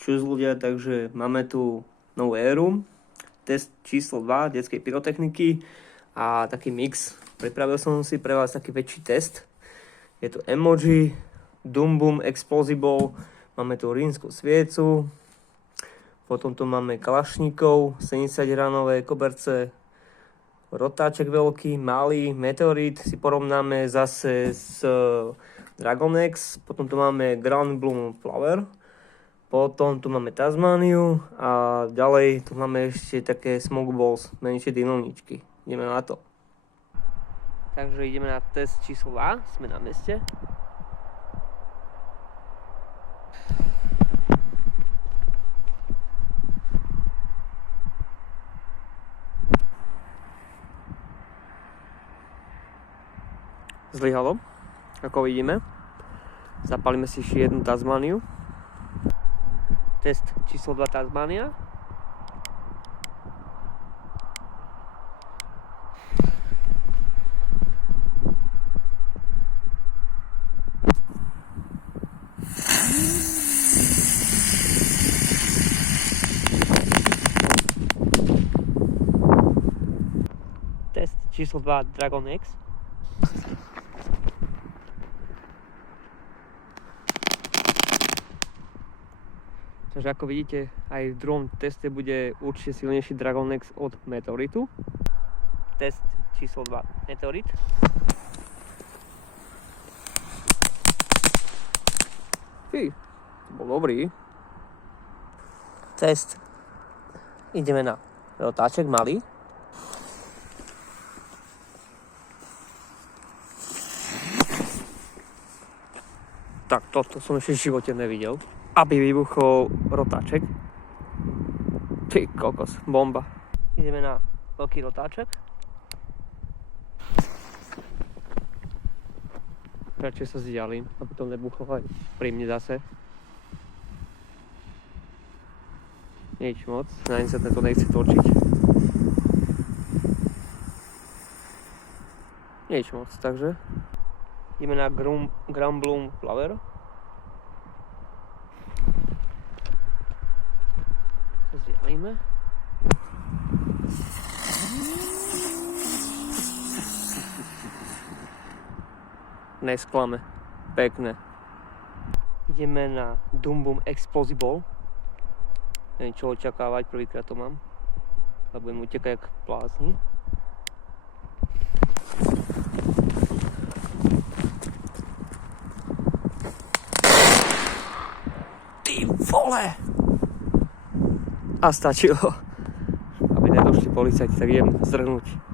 Čus ľudia, takže máme tu novú éru. Test číslo 2 detskej pyrotechniky a taký mix. Pripravil som si pre vás taký väčší test. Je tu emoji, Doom Boom Explosible, máme tu rímsku sviecu, potom tu máme kalašníkov, 70 ranové koberce, rotáček veľký, malý, meteorit si porovnáme zase s Dragon X, potom tu máme Grand Bloom Flower, potom tu máme Tasmaniu a ďalej tu máme ešte také Smoke Balls, menšie dymovničky. Ideme na to. Takže ideme na test číslo 2, sme na meste. Zlyhalo, ako vidíme. Zapálime si ešte jednu Tasmaniu. Test číslo 2 Tasmania. Test číslo 2 Dragon X. Takže ako vidíte, aj v druhom teste bude určite silnejší Dragon X od Meteoritu. Test číslo 2 Meteorit. To bol dobrý. Test. Ideme na rotáček malý. Tak toto som ešte v živote nevidel. Aby vybuchol rotáček. Ty kokos, bomba. Ideme na veľký rotáček. Radšej sa zdialím, aby to nebuchlo aj pri mne zase. Nič moc, na internet to nechce točiť. Nič moc, takže ideme na Grand Bloom Flower. Zdialíme. Nesklame. Pekné. Ideme na Doom Boom Explosible. Neviem čo očakávať, prvýkrát to mám. Ale budem utekať jak blázni. Ty vole! A stačilo. Aby nedošli policajti, tak idem zdrhnúť.